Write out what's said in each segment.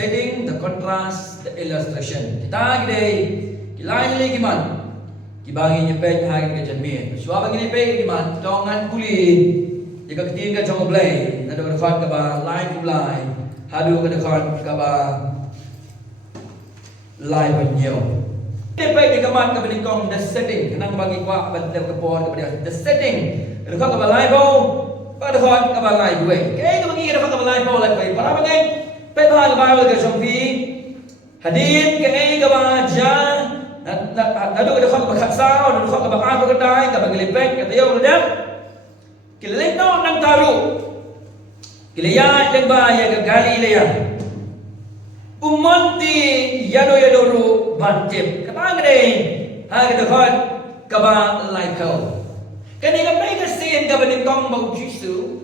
setting, the contrast, the illustration. Kita gede, kilain lagi man. Kibangin niya pek hagin ka janmin. Suwabang ini pek man, tongan puli. Jika ketiin ka jong blay, nado ka dekat ka ba line to line. Hadu ka dekat ka ba line penyo. Ini pek di kaman ka beningkong the setting. Kenang bagi kwa ban der kapor ka ba the setting. Dekat ka ba line bo, pa dekat ka ba line way. Kaya ka mangi dekat ka ba line bo like way. Para bangay pek ba Bible ka jong pi. Hadin kaya ka ba jan. Nado ka dekat ka ba katsao, nado ka ba ako ka dai, ka ba gilipek, ka tayo ka dap. Kileno nang taru. Kilaya yang bahaya ke Galilea. Umonti yado bantip. Kata ngade, ha dekat ka ba laikaw. Kani ka may kasin ka ba ning kong bau Jisu.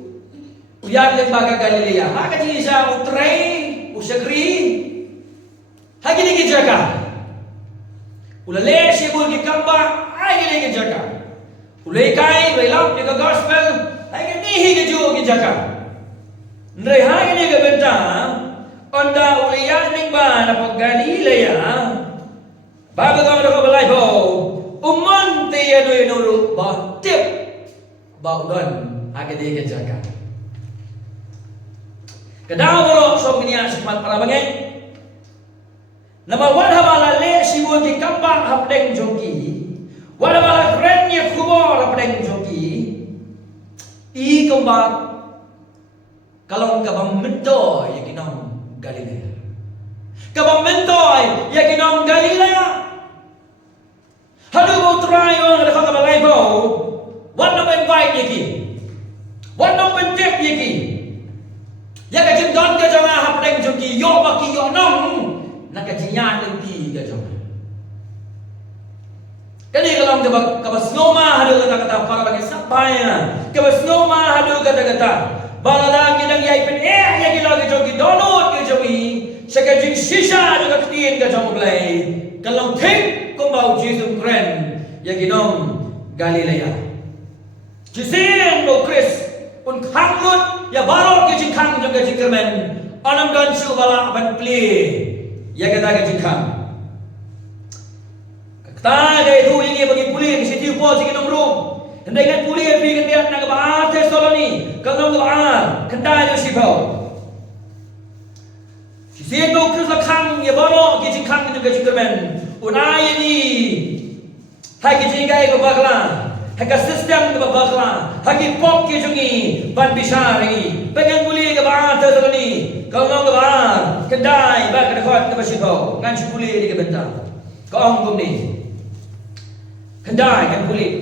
Uyag lang baga Galilea. Ha ka di siya utray, usagri. Ha gini ki jaga. Ulale siya bul ki kamba, ay gini ki jaga. Ulay kai, wailap ni ka gospel, ay gini ki jo ki jaga. Ndre ha gini ka benta, onda uliyan ning ba na pag Galilea, bago ka mo balay po, umante yano yano ba tip, ba udan, ha gini ki jaga. Kadawaro so kanya sikmat para bangay. Nama wala bala le siwo ki kamba hapdeng joki. Wala bala krenye kubor hapdeng joki. I kamba kalong kabang mentoy yakinong Galilea. Kabang mentoy yakinong Galilea. Hadu mo try on the kabalay bo. What no invite yaki. What no pentep yaki. Yaka jindon ka janga hapdeng joki yo baki yo nong. Nakajinya nanti gajah. Kali kalau kita kabasnoma hadu kata-kata para bagi sapaya. Kabasnoma hadu kata-kata. Baladang kita yang pen yang kita lagi download kejogi. Sekejing sisa juga ketiin gajah mulai. Kalau tik kumbau Yesus keren yang ginom Galilea. Jisin bo Chris pun kangut ya baru kejing kang juga jingkermen. Anam dan subala aban play. Ya kata kejengkang. Kata itu ini bagi puli di situ pos di nomor. Hendai kan puli pergi ke nak ba tes soloni. Kalau ba kendai di situ. Siapa kerja kang ya baru kejengkang itu kejengkermen. Unai ini. Hai kejengkai ke bakla. Hai ke sistem ke bakla. Hai pop kejengi ban besar ini. Pegang puli ke ba tes soloni. Kalau ba kedai bak dekat ke Basiko ngan sepuli di kebentar. Kau ni. Kedai kan kulit.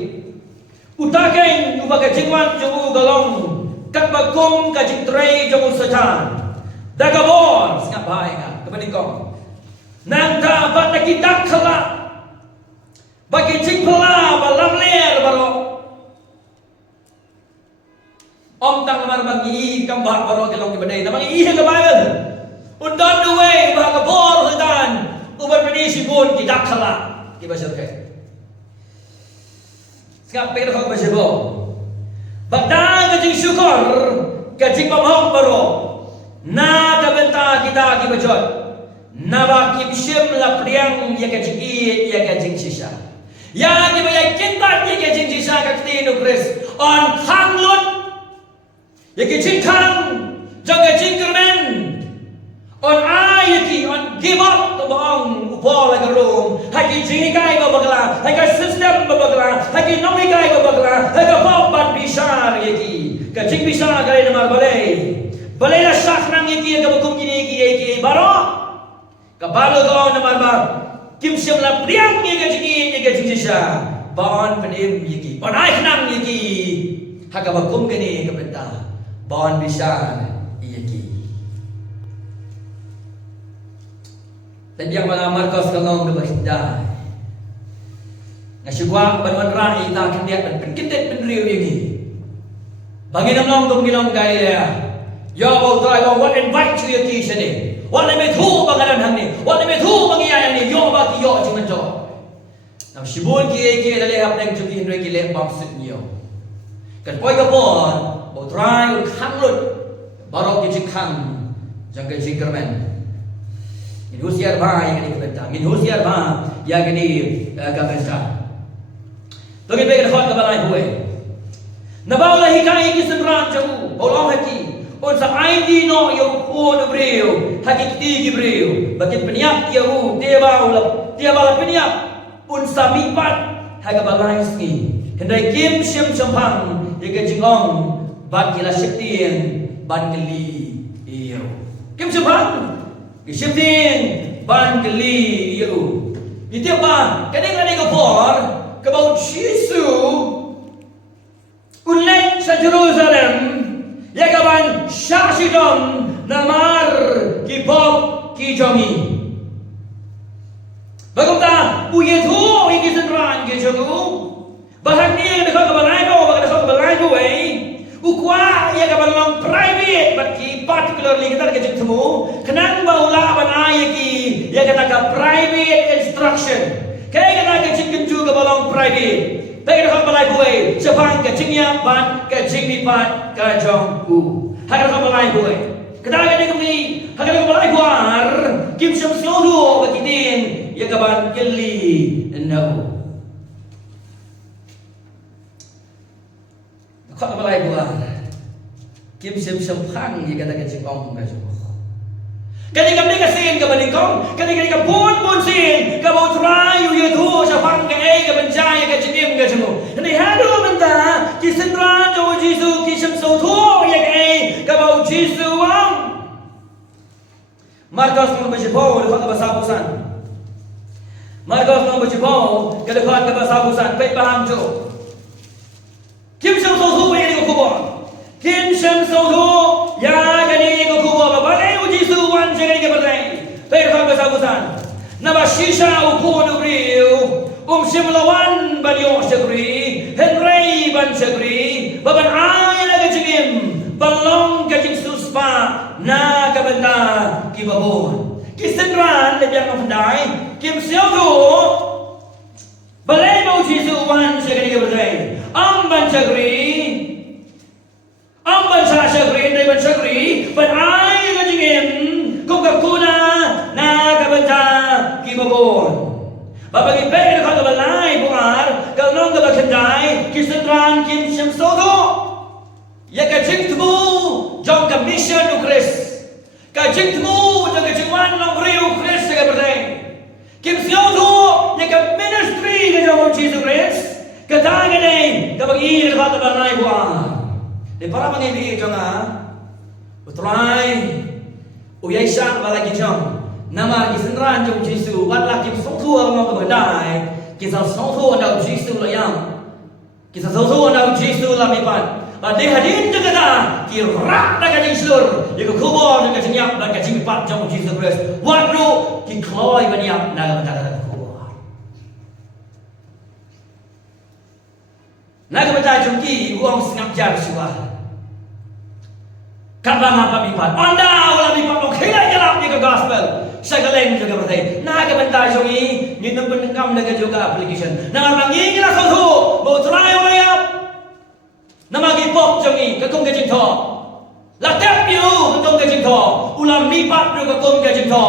Utaken ubaga jingwan jumu galong kat bagum ka jingtray jumu setan. Dagabon ngap bae nga kebenikong. Nang dapat nakidak kala. Bagi jingpela balam ler baro. Om tang mar bagi kambak baro galong kebedai. Namang ihe ke Bible. Undan duwe bahaga bor setan ubar penisi pun kita kala kita syurga. Sekarang pergi ke Basebo. Badang kajing syukur kajing pamhong baro. Na kabenta kita kibajot. Na bakim sim la priang ya kajing i ya kajing sisa. Ya kibaya kinta ya kajing sisa kakti Kris on hanglut. Ya kajing kang jaga jingkermen. On ayati on give up to bang upol like a room. Haki jingai babagla, haki system babagla, haki nomikai babagla, haki pop ban bisar yaki. Ka jing bisar gale namar balay. Balay la sak nang yaki ka bagum kini yaki baro. Ka balo ko namar ba. Kim sim la priang yaki jingisha. Baon penim yaki. On ay nang yaki. Haka bagum kini ka benta. Baon bisar yaki. Dan yang mengamar kau sekalong berbahagia. Nasyugwa banuan rai tak kendiat dan penkitit penriu ini. Bagi namlang tum gilang Galilea. Ya Allah Ta'ala what invite you yaki sini. What lemit hu bagalan hamni. What lemit hu bangiyayang ni. Yo baki yo cimenco. Nam sibul kiye dalih apneng cuki hindre kile maksud niyo. Kan poi kapon. Bau trai ul kanglut. Barok kijikang. Jangka jingkermen. Inhusiar ba yang ini kebenta, inhusiar ba yang ini kebenta. Tunggu baik nak kebalai gue. Nabaula hikai kisenran jauh, orang haki. Unsa ID no yung kuno breu, haki tigi breu. Bakit peniap yahu tiaba peniap. Unsa mipat haga balai ski. Hendai kim sim sampang yaga jingong bat kila septien ban keli iyo. Kim sampang septien ban keli iyo. Itu apa? Kadang-kadang kapor kebau Yesu ulat sa Jerusalem ya kaban Syashidom namar kibab kijongi bagumta uyetu ikisenran kijongu bahag niya nakaka balay ko baga nakaka balay ko ukwa ya kaban lang private baki particularly kita kejitmu kenang baula banaya ki ya kanaka private instruction kaya kanaka chicken juga balang private Baik nak balai buai, sepang ke cingnya ban ke cingmi ban ke jongku. Hakan nak balai buai. Kedai ni kami, hakan nak balai buar. Kim sem seluruh bekitin, ya kaban keli nau. Nak balai buar. Kim sem sepang, ya kata kecingong macam. Kadang kami kasin ke bandingkong, kadang pun sin ke bau terayu ya tu sepang ke ke bencaya ke cingim ke semua. Ini hadu benda kisendran jauh Yesus kisem sautu ya ke bau Yesus wang. Markus membejibau dekat bahasa Busan. Markus membejibau ke dekat bahasa Busan. Baik paham tu. Kim sem sautu ya ke kubur. Kim sem sautu ya ke kubur. Bapa Yesus wan jangan ke berdai. Baik paham bahasa Busan. Naba shisha ukun ubriu. Simlawan banyo syagri, Henry ban syagri, baban ay na kajingim, balong kajing suspa na kabenta kibabon. Kisendran lebih mafdai, kim siyogo, balay mau jisuwan syagri kaberdai, ban syagri, ban syagri, Henry ban syagri, ban ay kajingim, kung kakuna na kabenta kibabon. Bapa kita nak kau balai buar, kalau nong kita kendai, kisendran kim sem sodo, ya kajing temu, jom ke mission ukris, kajing temu, jom ke jingwan nong riu ukris sebagai berdeng, kim sodo, ya ke ministry ke jom Jesus ukris, ketangan ni, kabagi nak kau balai buar, di para mengibi jangan, utrai, uyai syak balai jom. Nama kisendran jom Yesus, watlah kim songtu orang keberdai, kisah songtu anda Yesus lah yang, kisah songtu anda Yesus lah mipan. Badai hadin juga dah, kirak dah kajing selur, jika kubur jika senyap dan kajing mipan jom Yesus Kristus. Wadru kikloi baniap naga berkata kubur. Naga berkata jom ki uang sengap jar suah. Kabang apa mipan? Anda ulah mipan mengkhirai gelap jika gospel. Segala juga berarti. Nah kebentar jogi, ni nampak engkau lega juga application. Nama mangi kita sautu, bau terai orang ya. Nama kipop jogi, kekung kejing to. Latap you, kekung kejing to. Ulam mipat you kekung kejing to.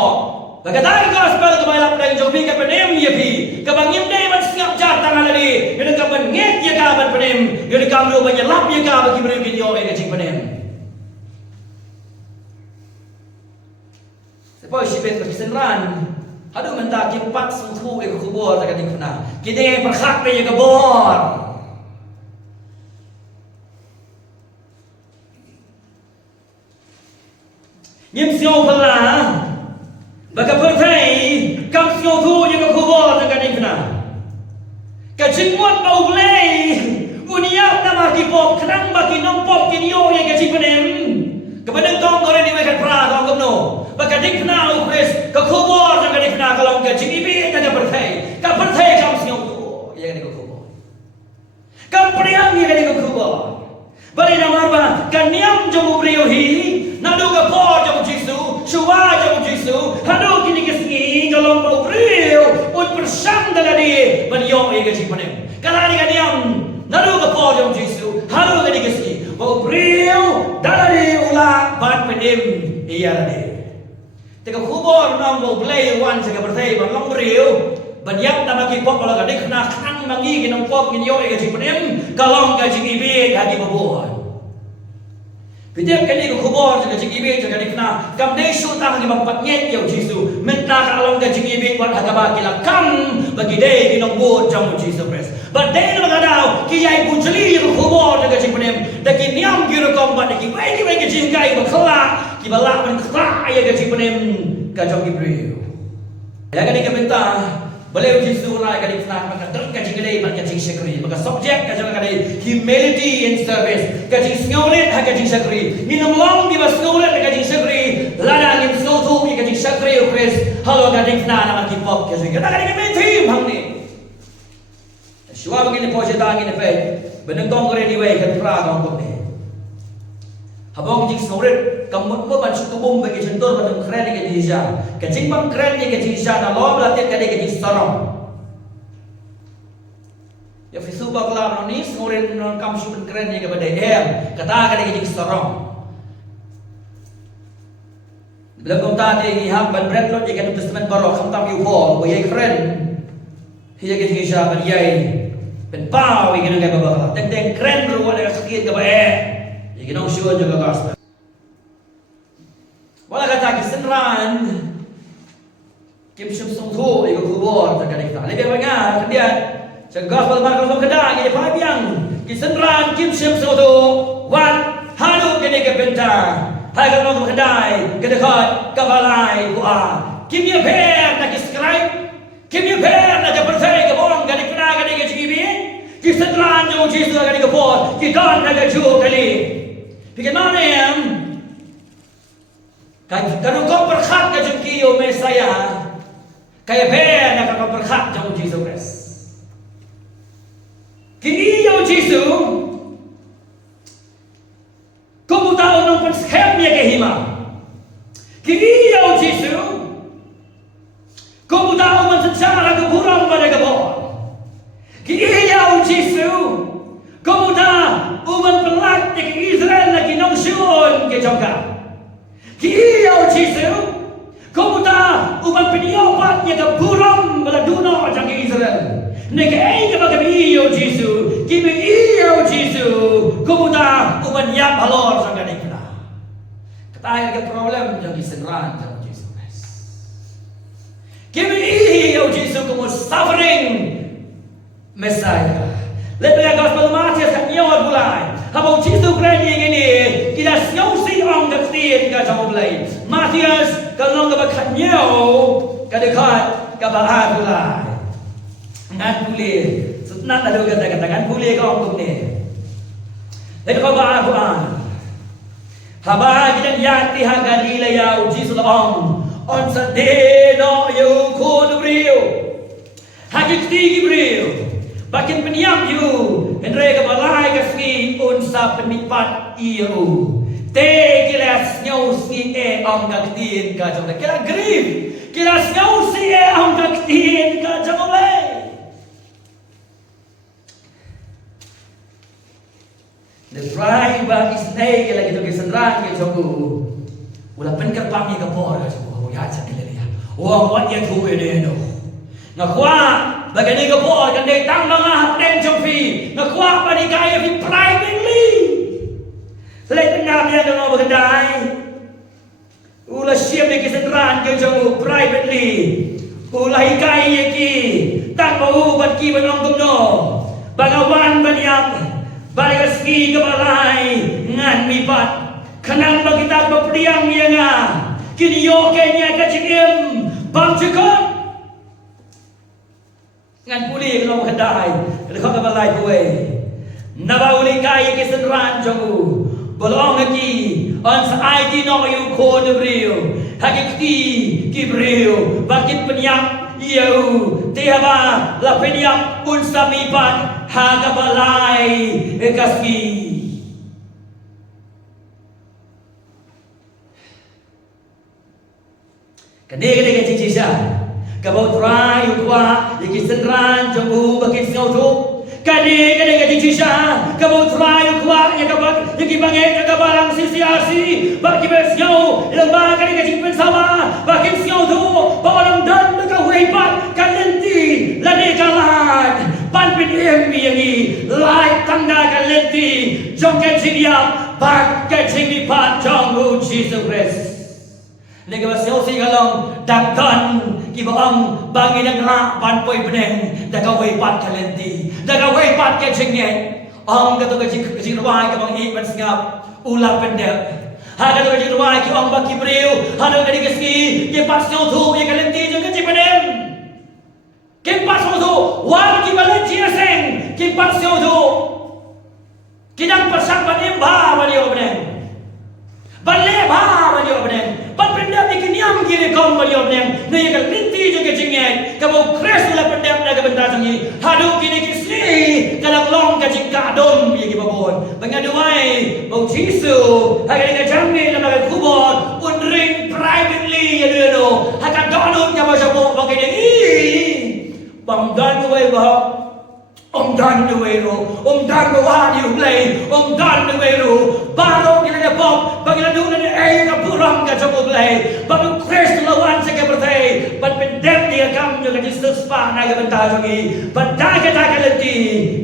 Bagaimana gospel kebailap dan jogi kepenem ya pi. Kebangim deh man sengap jar tangan lagi. Yang kapan ngek ya kapan penem. Yang kamu banyak lap ya kapan kiberi video kejing penem. Sebab sibet berkisenran, aduh mentah kimpat sungguh yang kubur tak ada kena. Kita yang berhak yang kubur. Nyim siau pula, bagi pertai kam siau tu yang kubur tak ada kena. Kajingmuat bau belai, uniap nama kipop kenang bagi nompok kinio yang kajing penem. Kepada kau orang ini mereka pernah kau kemno. Baka dikna ukris ka kubur jang dikna kalau ka jingibi ka pertai kam siang tu ya ka kubur kam priang ya ka kubur bali na marba ka niam jom priyohi nadu ka por jom Yesu shuwa jom Yesu hadu kini kesni kalau mau priyo un persam daladi bali yo ya ka jipanem kala ni ka niam nadu ka por jom Yesu hadu kini kesni mau priyo daladi ula bat pedim iya ni Teka kubor nang mo play one sa kabartay ban long riu. Banyak na magipok wala ka dik na kan mangi ginong pop ginyo e gajing penem kalong gajing ibe hadi babuan. Pidep kani ko kubor sa gajing ibe sa kadik na kam day shoot ang gimampat nyet yaw Jisu menta kalong gajing ibe wan hagaba kila kam bagi day ginong buot jang Jisu Christ. But day na magadaw kiyay bunjali ko kubor sa gajing penem daki niam giro kombat daki wai gajing kai bakla kibala man kra ya gajing penem kajong ibe. Ya kani kabenta Beliau Yesus rai kali flat maka terus kaji kadai maka kaji syakri maka subjek kaji kadai humility and service kaji sngolet ha kaji syakri minum long di bas sngolet kaji syakri lada ngim sotu ni kaji syakri ukres halo kaji fna nama kipop kaji kada kaji kami team hamni shua begini pose tangi ne pe benengkong kore di wei kan pra kong kong ne habang kaji sngolet kamut mo ban sutubum bagi centur pada keren ke jisha kecing bang keren ke jisha na lo berlatih kade ke jisarong ya fisu bakla nonis ngurin non kam syukur keren ke pada kata kade ke jisarong bila kau tadi iham ban bread lot ke testament baru kam tam yu ho boy keren hiya ke jisha ban yai ben pau ke ngai bakla teng keren ru wala sakit ke ba ye nong syukur jaga gospel wala kata kisenran kim shum sung thu iko kubor ta kadik ta lebih banyak kemudian cegah gospel marko sung kedang ini pabiang kisenran kim shum sung thu wan halu kene ke benta hai ka nong kedai kedekat kabalai bua kim ye per ta kiscribe kim ye per ta percaya ke bong kadik na kadik ke jibi kisenran jo jisu kadik ke bor kidan na ke ju kali pikir mana yang kalau kau berhak ke jengkiyo Mesaya, kaya ben nak kau berhak jeng Yesus Kristus. Kini yo Yesus, kau tahu nong penskep dia kehima. Kini yo Yesus, kau tahu mensecara keburang pada kebor. Kini yo Yesus, kau tahu umat pelatih Israel lagi nong syun ke jongkang. Kiyau Yesus, kau muda umat peniopat yang keburam beladuno jang Israel. Nega enge bagai iyo Yesus, kimi iyo Yesus, kau muda umat yang halor sangat nikna. Kata yang problem jang Israel jang Yesus. Kimi iyo Yesus kau suffering Messiah. Lepas gospel Matius kat nyawat bulai. Habang Yesus keren yang ini, kita nyausi orang ketir kita jauh mulai. Matius kalau kita berkat nyau, kadekat kabahat bulai. Ngan boleh, senang dah kata ngan boleh kau untuk ni. Lepas kabahat bulai. Habang kita yati Galilea Yesus on sadeno yo kon brio. Hakik tinggi brio. Bakin peniap you Henry kabalai kasih unsa penipat iyo te kilas nyausi ang kaktin ka jong kila grief kilas nyausi ang kaktin ka jong le the drive back is nay lagi to kisenran ke jong ulah penkar pami ka por ka jong ya cha kile ya wa wat ya tu ene no ngakwa bagani ka po kan day tang mga attention fee nakuha pa ni kaya fi privately selay tengah dia dono bagandai ula siap ni kisenran ke jong privately ula hikai ki tang mau bat ki banong gumno bagawan banyak balik ski ke balai ngan mipat kanang bagita bapriang ya nga kini yo kenya ka chigim bang chikot ngan puli kalau hendai kalau kau balai kue nabauli kai kisenran jongu bolong lagi on sa ID no you code brio hakiki kibrio bakit penyak yau tiaba la penyak unsa mipat haga balai ekaski kene cicisha kabau try ukwa yikisenran jongu bakit ngautu kani cicisha kabau try ukwa yakabat yikibange kagabarang sisiasi baki besnyau lemba kani kajipin sama baki biap bak ka jing mi pat jong hu Jesus Christ. Nega basyo si galong dagdan ki baang bangin ang ra ban poi beneng daga wei pat kalenti daga wei pat ka jing ye ang ka to ka jing ruai ka bang i ban singap ula pendek ha ka to ka jing ruai ki ang baki breu ha do ka di keski ke pasyo thu ye kalenti jong ka jing benem ke pasyo thu wan ki balenti aseng ke pasyo thu kidang pasang banim ba ba dio beneng balle ba ba dio beneng ban pendam ni kiniam gire kom ba dio beneng ne ye kalenti jong ka jing ye ka bo kres la pendam na ka benda jong ni hadu kini kisni kalang long ka jing ka dom ye ki babon bangaduai bo jisu ha ka ka jamni la ka kubon un ring privately ye do ha ka donut ka ba jabo ba ke ni bang dan wei ba ông dan nu wei ro ông dan ba wa ni play ông dan nu wei ro ba ro ki na pop ba ki na du na e ka puram ka jabo play ba nu Christ la wan sa ka birthday but pen dem ni kam jo ka Jesus pa na ka benta jo ki but da ka lenti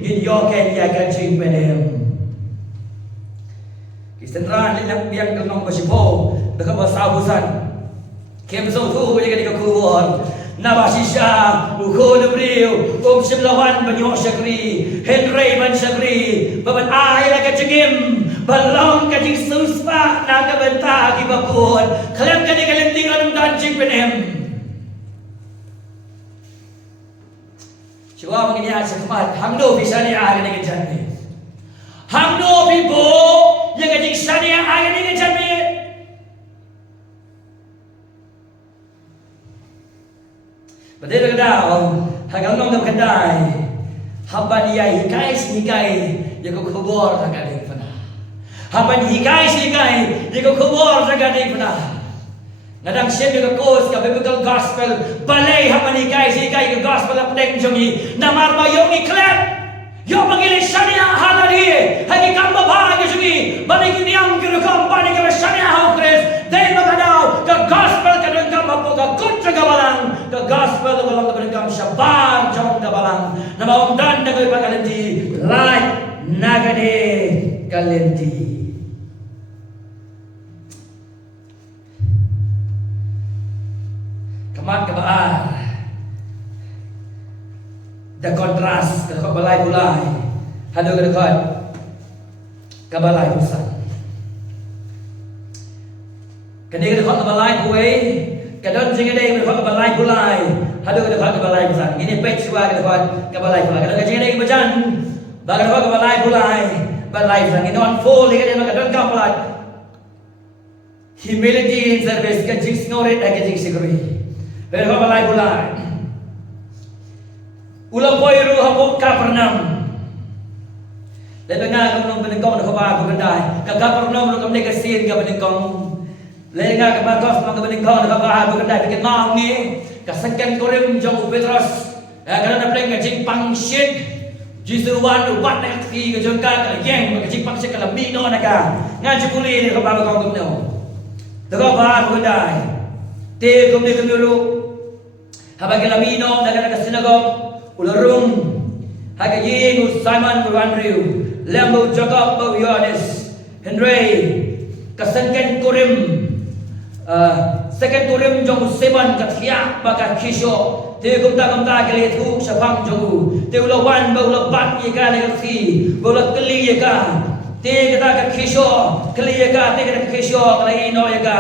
in yo ken ya ka ching penem Kristian lilang biang ka nong basipo da ka ba sabusan kem so tu ye ka kuwon na basisya ukho nubriu simlawan banyo syakri Henry ban syakri baban ay la ka jigim balong ka jing suspa na ka benta ki bakun kalam ka ni kalenting anum dan jing penem Siwa mangini sa kamat hangdo bisa ni ay ni janni hangdo bibo yang ka jing sani ay ni janni Badai berkedau, hagang nong berkedai, hamba dia hikai sikai, dia kau kubur tak ada pernah. Hamba hikai sikai, dia kau kubur tak ada pernah. Nadang siap dia kau kau biblical gospel, balai hamba hikai sikai ke gospel apa deng jongi, namar bayongi klep, yo panggil syariah halali, hagi kamba bahagi jongi, balai kini yang kira kamba ni kira syariah haukres, deh berkedau ke gospel kadang kamba poka kutra kabalang. The gospel of Allah kepada syabar jong kabalang nama dan dagai pakalenti like nagade kalenti kemat kebaar the kontras kedekat balai bulai hadu kedekat kabalai pusat kini kedekat balai buai kadon jing ada berfak balai bulai hadu kada fak balai besar ini page wa kada fak balai bulai kadon jing ada bajan bagai fak balai bulai besar ini on full kada kadon kapalat humility in service ka jing snoret ka jing siguri berfak balai bulai ulang poiru hapok ka pernam dan dengar kong benengkong nak ba ko bandai ka pernam ro kam ne ka sin ka benengkong Lenga ke bagos mang kebening kau nak apa kendai bikin mang ni kasakan korim jong Petros kerana pleng ngajing pangsit jisuwan ubat nak ki ke jongka ke yang ngajing pangsit kala mino naka ngaji kuli ni ke baba kau kumno daga ba kendai te kumni kumuru habang kala mino naga sinagog ularum haga ying Simon Andrew Lembo Jacob Yohanes Henry kasakan korim second turim jong seban kathia baka kisho te gumta kele thu sapang jogu te ulawan ba ulabat ye ka ne khi bola kli ye ka te kata ka kisho kli ye ka te kata kisho kala ino ye ka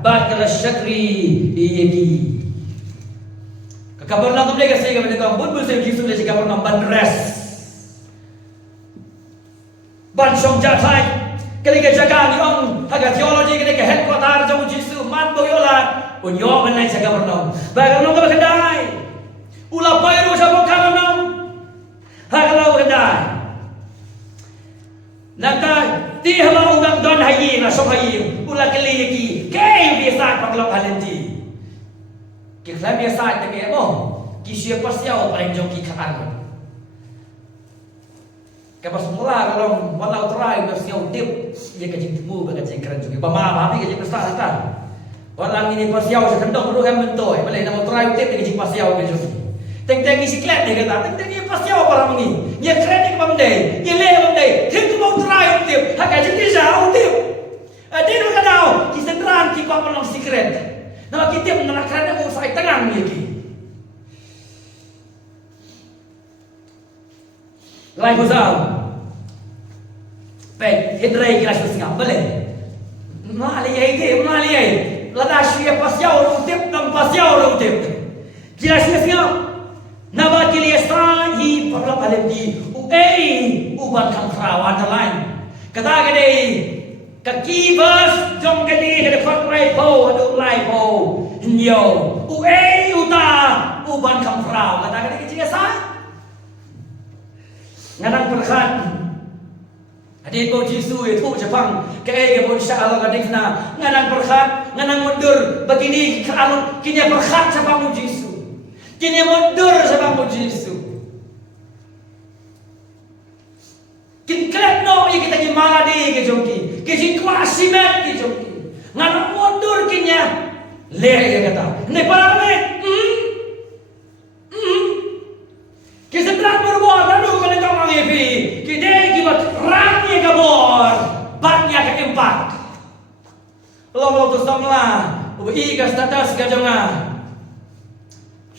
bat kala shakri ye ki ka kabar na tumle ka se ka bende ka bun bun se kisu le ka kabar na ban res ban song ja thai kali ka jaga ni ong haga theology kali ka headquarter jong jisu man boyola unyo ban lai jaga bernom ba ka ka kendai ula pairu sa bo ka bernom haga la kendai naka ti hala udang don hayi na so hayi ula kali ki ke biasa paklok halenti ki klan biasa te ke mo ki siapa siapa paling jong ki khaan Kapas mula kalau walau terai bersiau tip ia kajing timu kajing keren juga. Bama mami kajing besar tak. Walang ini pasiau sekendok dulu kan mentoi. Boleh nama terai tip kajing pasiau kajing. Teng-teng isi klet dia kata. Teng-teng pasal orang ni. Ia keren ke bamde, ia le bamde. Tim tu mau try tim, hak aja dia jauh tim. Dia nak tahu, kita terang kita apa long secret. Nama kita nak keren aku saya tenang lagi. Lain pasal. Baik, hidrai kira sesingap boleh. Malai dia, malai. Lada syia pasal rutip dan pasal rutip. Kira sesingap. Naba kiliestan hi pablap alemdi uban kam frawan lain kata gede kakibas jom gede gede fakrai po adu lai po nyo uta uban kam fraw kata gede kecil sa nganang perkhan adik ko Jisu itu Jepang ke bo insyaallah gadik na nganang perkhan nganang mundur begini keralun kini perkhan sa pamu Jisu. Kini mundur sebab Yesus. Kini kelak no yang kita gimana di kejoki, kini klasimet kejoki. Ngana mundur kini leh ya kata. Ini para ni, kini sedang berbuat lalu kena kau mengepi. Kini kita ramai kabur, banyak keempat. Allah tu samla, ubi status kajonga.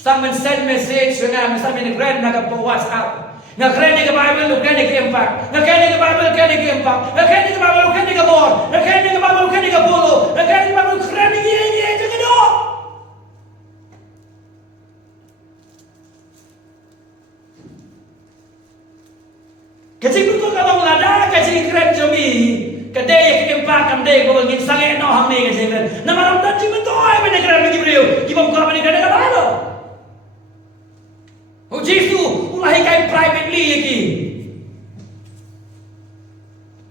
Sang send message nga misal ni friend na po WhatsApp. Nga friend ni Bible lu kan ni impact. Nga kan ni Bible kan ni impact. Nga kan ni Bible kan ni kabor. Nga kan ni Bible kan ni kapulo. Nga kan ni Bible kan ni ye jengado. Kecil tu kalau lada kecil keren jomi. Kadai yang impact kamdai ko ngin sange no hamne kecil keren. Nama ramdan jiman to ay benda keren lagi beliau. Kibam ko apa ni keren apa? Oh Yesus ulai kai privately lagi.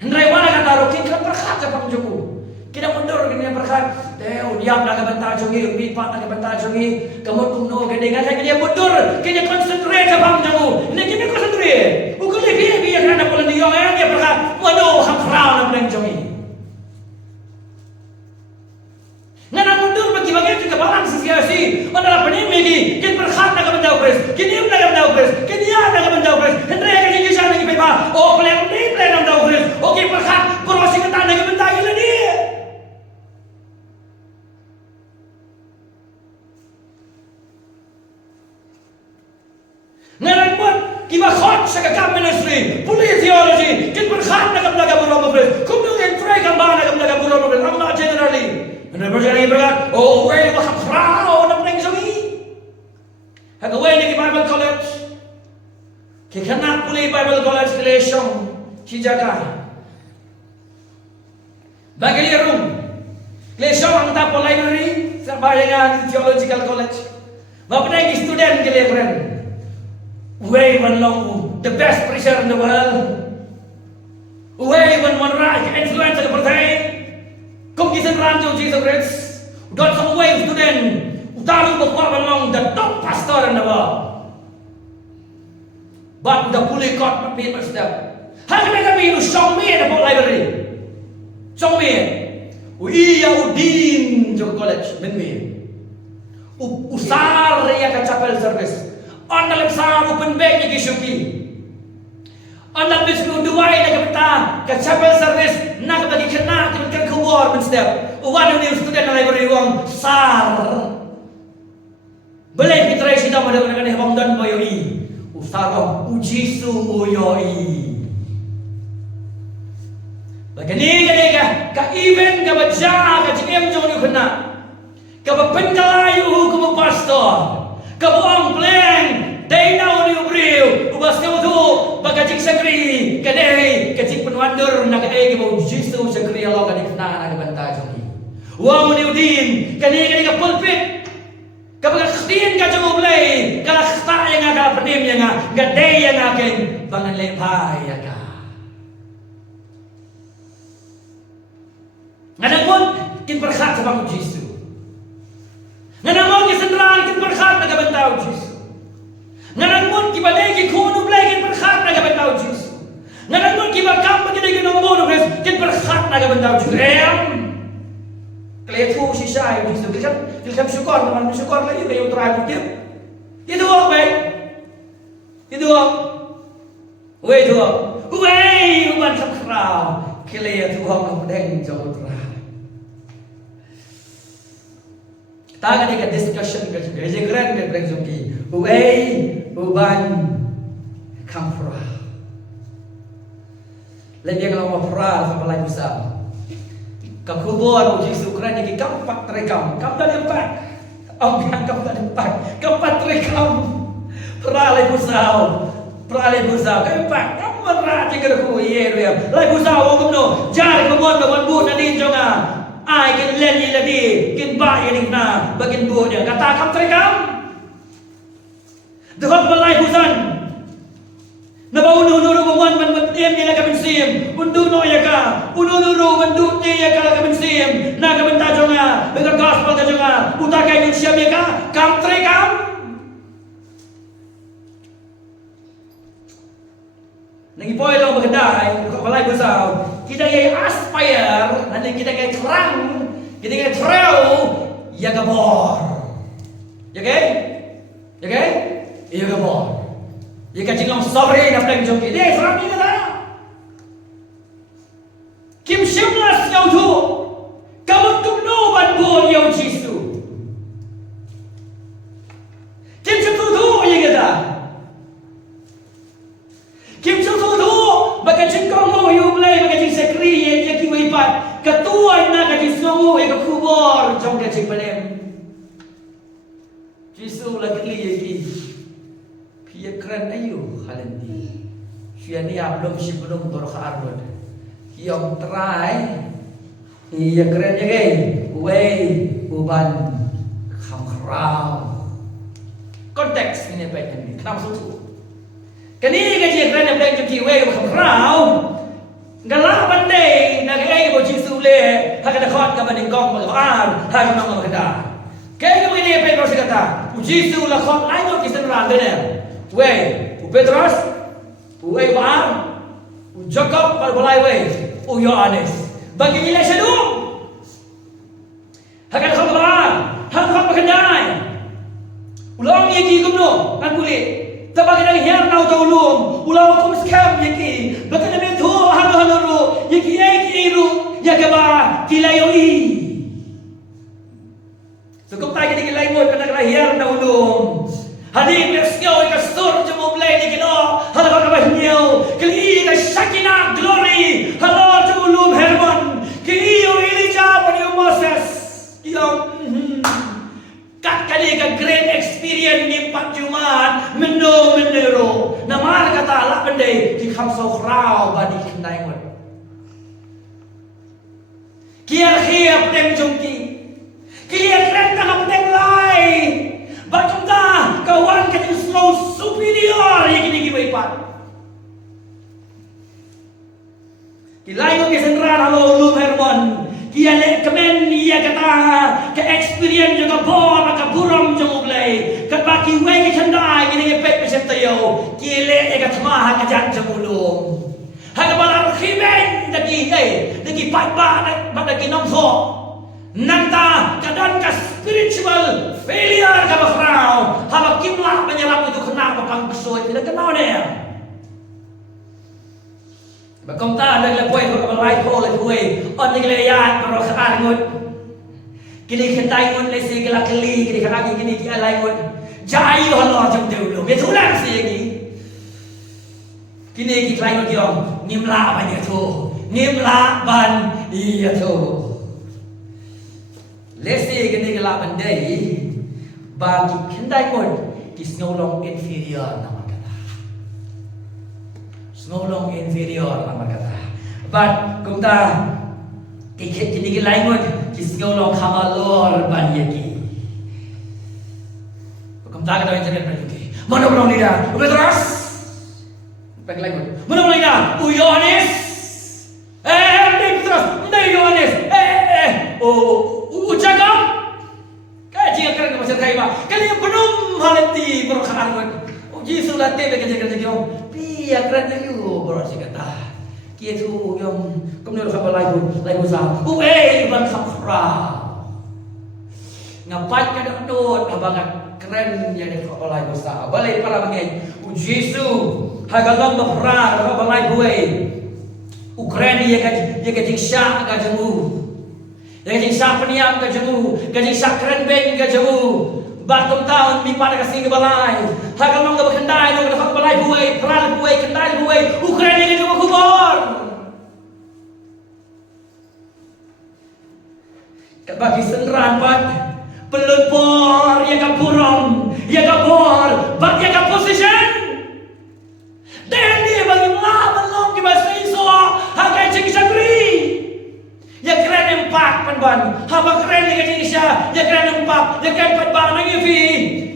Hendrai mana kata rokin kan berkat apa menjoku. Kita mundur kini berkat. Teo diam nak bentar jongi, lipat nak bentar jongi. Kamu tunggu kini kan dia mundur. Kini concentrate apa menjoku. Ini kini concentrate. Bukan lebih biar kerana bulan dia orang dia berkat. Waduh ham frau nak bulan jongi. Ngana mundur bagi-bagi juga balance siasi. Adalah penimigi. Kini berkat nak bentar pres. Kini nak bentar pres. Kini nak bentar pres. Hendrai kan jadi jangan lagi pepa. Oh plan ni plan nak bentar pres. Okey berkat. Berosi kita nak bentar ini dia. Ngana pun kita khot sekarang ministry, police theology. Kini berkat nak bentar berosi pres. Kemudian try gambar nak bentar berosi pres. I'm not generally. Hendrai berjalan berkat. Oh well bakal frau nak bentar jongi. Hagaway ni Bible College. Kikanak puli Bible College Relation Kijaka. Bagi dia room. Relation ang tapo library sa bayangan Theological College. Bapa na student ke friend. Way one long the best preacher in the world. Way one right influence ke pertai. Kung kisan ranjo Jesus Christ. Udot sa way student. Utaru bakwa memang the top pastor in the world. But the bully got me step. How can I be to show me about library? Show me. Iya udin jo college men me. Usar ya ka chapel service. On the left side open back ni kisuki. On the left side duway na kapita ka chapel service na ka bagi kena ka kuwar men step. One of the student na library wang sar. Belai fitrai sida pada kadang-kadang bang dan boyoi. Usaro ujisu boyoi. Bagani kadang ka event ka baca ka cikem jong ni kena. Ka penjalayu hukum pastor. Ka buang plan day now ni ubriu. Ubas ka tu bagajik sakri kadai kacik penwandur nak ai ka ujisu sakri Allah ka dikna nak banta jong ni. Wa ni udin kani ka pulpit. Kapag khtiin ka jung ulay, kala khta yang aga penim yang gede yang akin bangan lepay ka. Nganamon kin berkat sa bangun Yesus. Nganamon kin sendraan kin berkat na gabantao Yesus. Nganamon ki badai ki kuno ulay kin berkat na gabantao Yesus. Nganamon ki bakam pagidai kin nombono kin berkat na gabantao Yesus. Kelefu si saya itu kita syukur teman syukur lagi kayu terakhir dia itu apa Itu Wei tu Wei uban sakrau Kile tu hong deng jauh terah. Taga ni ka discussion ka juga. Je keren ka breng zoki. Wei uban kamfra. Lebih kalau mau pra sama lain bisa. Kekubur uji sukran ni kampat terekam. Kam dah empat. Om yang kam dah empat. Kampat terekam. Pra lain pusau. Pra lain pusau. Kampat. Kam merah jika aku ye dia. Lain pusau aku no. Jar kebun kebun bu nanti jonga. Ai kin len ni lagi. Kin ba ye ni na. Bagin bu dia. Kata kam terekam. Dekat balai pusan. Naba unu-unu buwan man ni la kamin sim. Undu no ya ka. Unu-unu bandu ni ya ka la kamin sim. Na kamin ta jonga. Dengan gospel ka jonga. Uta ka yin siam ya ka. Kam terekam. Lagi poin lo berkedai, balai besar. Kita gay aspire, nanti kita gay terang, kita gay trau, ya gabor, ya gay, ya gabor. Ya kan cingom sorry nak peleng joki, dia serang ni kata. Kim shimlas yau tu, kamu kumno ban bon yau jisu. Kim shim tu ya kata. Kim shim tu baka cingkong mo yu play baka cing sekri ya ki wipat. Ketua na ka jisu ya kubor jong ka cing pelem. Jisu lagi li ki. Ia keren ayu halen ni. Ia ni belum berkharud. Ia try. Ia keren je gay. Wei uban khamkrau. Konteks ini baik ni. Kenapa suatu? Kini gaji keren yang baik jadi wei khamkrau. Galak pandai nak gay boji sule. Hak ada khot ke banding gong berkar. Hak nak berkata. Kaya kamu ini apa yang kau kata? Uji sule khot lain tu kisah randa ni. Wei, Petrus, wei Baal, Jacob balai wei, Yohanes. Bagi nilai sedung. Hakan kau Baal, hakan kau berkendai. Ulang yaki kumno, kan kulit. Tabagi dari hiar nau taulum, ulang kum skam yaki. Bagi nabi tu halo yaki iru, yakaba kilayoi. Cukup tak jadi kilai mud pada hiar taulum. Hadir bersiau ke sur jemu play ni kino. Halo kau bahniau. Kali ke Shakina glory. Halo jemu Herman. Kiyo Elijah pada Moses. Kiyo kat kali ke great experience ni 4 Jumaat menero. Namar kata Allah pendai di khamsau khrau bani kendai mud. Kiar pedeng jongki. Kiar keren tak pedeng lai. Bagaimana kawan kita slow superior yang kini kita ipat. Kilayu kesenran halo Lum Herman. Kia le kemen ia kata ke experience juga bor maka buram jemu play. Kat baki wei ke cendai kini ngepek pesem tayo. Kia le ia kata mah ngajak jemu Lum. Hak balar khiben dagi pat-pat dagi nomso. Nanta kadang ka spiritual failure ka bakrau haba kimlah penyerap itu kena papang kesuai tidak kenal dia bakom ta ada lepoi ko balai ko lepoi on ni leyan pro khaan ngut kini kentai ngut le si kala kali kini khaan kini ki alai ngut jayu halo jam dulu me thulang si lagi kini ki klai ngut yong nimla ban ya tu nimla ban iya tu. Let's say kita gelap bandai bagi kendai pun kisnolong inferior nama kata. Snolong inferior nama kata. But kumta tiket jadi lain pun kisnolong kamalor banyaki. Kumta kita internet banyaki. Mana belum lidah? Terus. Pakai lain pun. Mana belum lidah? Yohanes. Terus. Yohanes. Jacob. Kaji akan ke pasal kaiba. Kali yang belum halati berkhaan. Yesus latih bekerja kau. Pi akan ayu berasi kata. Kia tu yang kemudian kau lagu sah. Ban khamra. Ngapai kada dot abangat keren yang dikolai besar. Balai para bangin. O Jesu hagalang mapra ka balay buhay. Ukraine ya kajing sya ka jamu. Ya kajing sya paniam ka jamu. Kajing sya keren beng ka jamu. Batum taon mi pada kasing ka balay. Hagalang ka bakandai no ka balay buhay, pral buhay, kandai buhay. Ukraine ka jamu kubor. Bagi senran pat pelupor ya kapurong ya kapor bak ya kaposition dan dia bagi melawan long di bahasa iso hagai cing sagri ya keren empat penban haba keren ni Indonesia ya keren empat ya keren penban lagi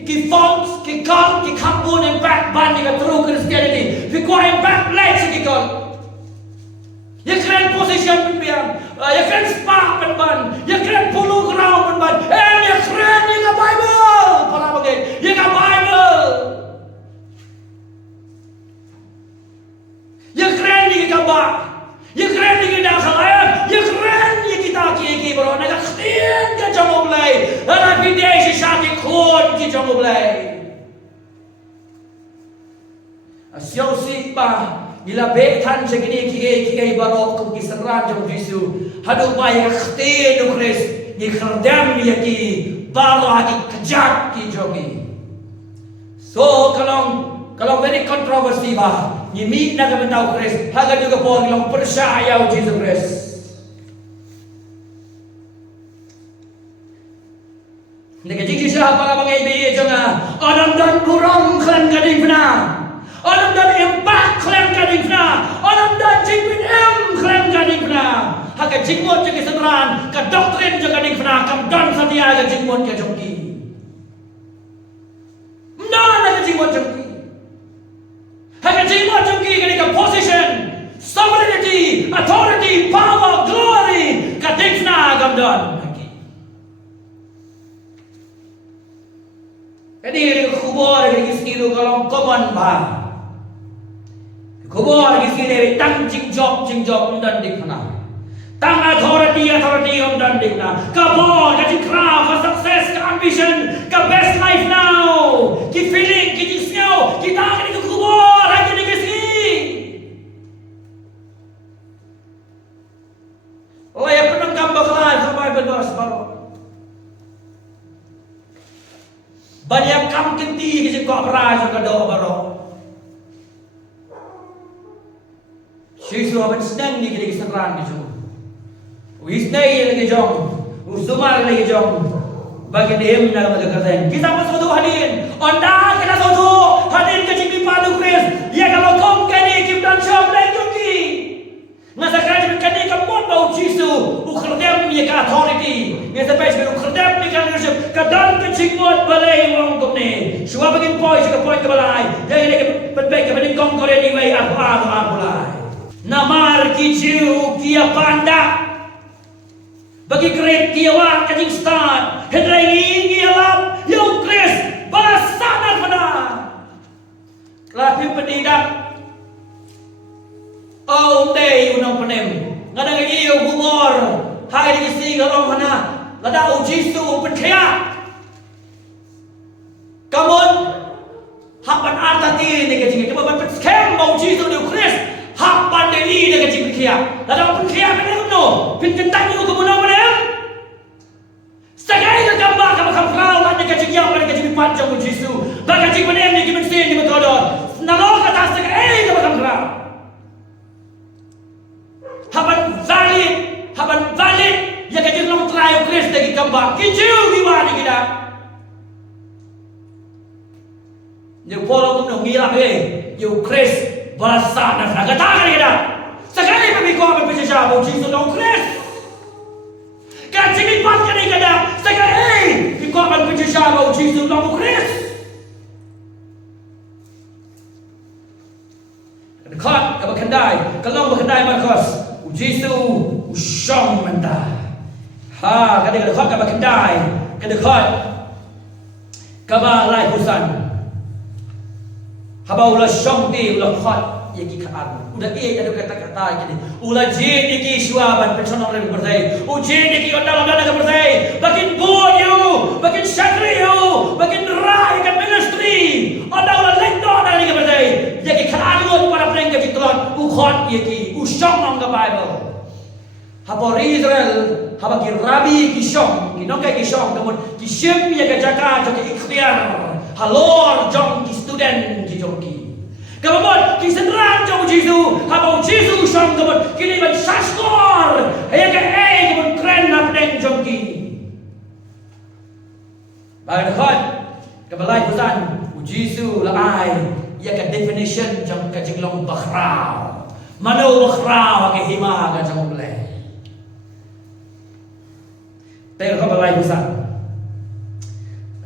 ki fonts ki kal ki kampun empat ban ni ka true Christianity fi ko empat legs ki kal ya keren position penbiang ya keren spa penban ya keren puluh ground penban ya keren ni ka Bible para bagay ya ka Bible ya keren ni ka ba ya keren ni ka khalayan ya keren ni kita ki bro na ka khtien ka jamoblay ana bidai si shaki khod ki jamoblay asyau si ba ila betan segini ki barok kum kisran jam Yesu hadu bay khti do Chris ni khardam ni ki baro hadi kajak ki jogi so kalau very controversy ba ni mi na ka bentau Chris haga juga por long percaya Jesus Chris ni ka jiji sya para bangai bi jonga adam dan kurang klan kading bena Adam dan empat klan kading na, Adam dan jingpin klan kading na. Haka jingmot jaga senran, ka doktrin jaga kading na, kam dan satia ka jingmot ka jongki. Mana ka jingmot jongki? Haka jingmot jongki kani ka position, sovereignty, authority, power, glory, kading na kam dan. Kani kubur kani skilu kalau common ba. Kubur di sini tang jingjok dan dikna, tang authority dan dikna. Kabur jadi crowd, ka success, ka ambition, ka best life now, ki feeling, ki jisnyaw, kita akan ikut kubur lagi di sini. Oh ya pernah gambar live sampai benar baru. Banyak kam kenti ki kok beras ka do baru. Yesus akan senang ni kita kesenangan ni jom. Wisnai lagi jom, usumar lagi jom. Bagi dia nak berkata, kita pun suatu hadirin. Anda kita suatu hadirin kecil di padu Chris. Ya kalau kau kini kita jom lagi joki. Ngasa kerja kini kamu bau Yesus. Ukerdem ni ka authority. Ngasa page ukerdem ni ka leadership. Kadang kecil buat balai orang kau ni. Semua bagian poin juga poin kebalai. Jadi ini berbaik kepada kau kau ni way apa balai. Namar ki jiu kia panda bagi great kia wa kajing start hendrai ingi alam yo Chris balasanan pada lapi pendidak oh day unang penem ngadang iyo gumor hai di si galong hana lada ujisu penkhia kamun hapan artati ni kajing ke babat scam mau jisu di Chris Hapan dari dengan cipkia, lalu penkia mana no, pincentan juga kemudian mana? Sekarang kita gambar kamu kau lagi keciknya mana kecipan jauh Yesus, bagi cik mana ni kita sini kita tahu, nalor kata sekarang kamu kau. Hapan valid, ya kecik long try Chris lagi gambar, kicau gimana kita? Ni pola pun ngira you Chris. Bahasa dan agak tangan kita. Sekali pemikau berbicara mau Yesus dong Chris. Kan sini pas kali kita. Sekali pemikau berbicara mau Yesus dong Chris. Dekat ke berkendai, kalau berkendai Markus, Yesus usang mentah. Ha, kadang dekat ke berkendai, dekat ke balai husan. Haba ulah syongti ulah khat yaki khaan udah ada kata-kata gini ulah jin yaki syuaban personal lebih berdaya ujin yaki ondal-ondal lebih berdaya bakin boyu bakin syakriyu bakin rai Hapor Israel haba ki rabi ki shom ki nong kai ki shom kamun ki shem ya ka jaka jo ki ikhtiar halor jong ki student ki jong ki kamun ki senran jong Jisu haba Jisu shom kamun ki ni ban saskor ya ka kamun kren na pneng jong ki bagai dekat kebalai pusan Jisu la ai ya ka definition jong ka jinglong bakhrao mano bakhrao ke hima ka jong ble Pero kau balai besar.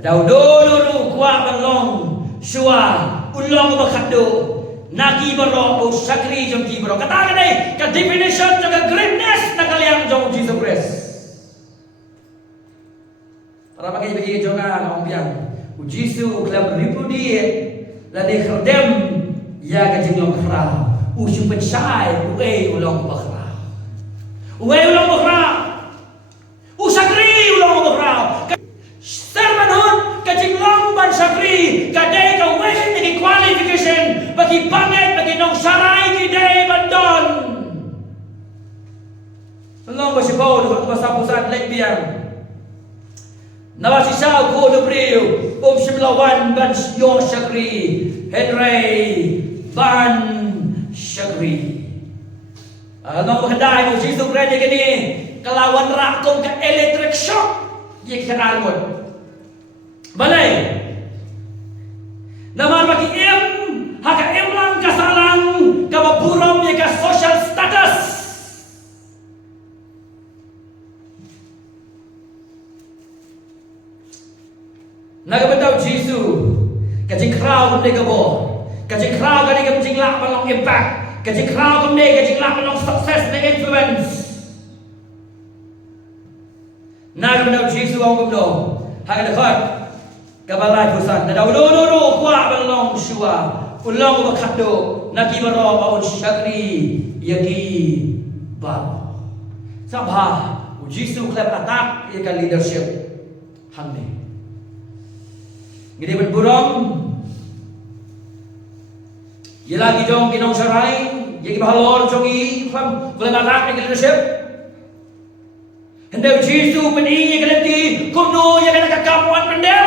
Dulu kuat berlong, shua, ulong berkado, naki berlong, sakri jom ki berlong. Kata kene, ke definition jaga greatness nak kalian jom Jesus Christ. Para pakai bagi jonga ngomong piang, Jisu kelam repudiate, lade kherdem, ya ke jinglong khra, usu pensai, ulong berkra, ulong berkra. Usakri ulang berau. Servanhood kajinglong ban sakri kadai ka win ni qualification bagi banget bagi nong sarai kidai bandon. Long ba sibaw do basa pusat lek biang. Nawasi sa ko do priu simlawan ban yo sakri Henry ban sakri. Nong kedai mo sisu kredi kini kelawan rakum ke electric shock ye kena almut balai nama bagi haka lang kasalang kabapurom ye ka social status naga Jisu kajing kraw kunde kabo kajing kraw kani kajing lak balong impact kajing kraw kunde kajing lak balong success na influence Naga benar Jisu orang benar. Hak dekat kabalai pusat. Nada ulu kuat belong shua. Ulong berkado. Naki berok awun syakri yaki bab. Sabha Jisu klep atak ikan leadership. Hamne. Gede berburung. Yela gidong kinong sarai. Yaki bahalor jongi. Fam klep atak ikan leadership. Hendak Jisu peni yang kelenti kuno yang kena kekamuan pendek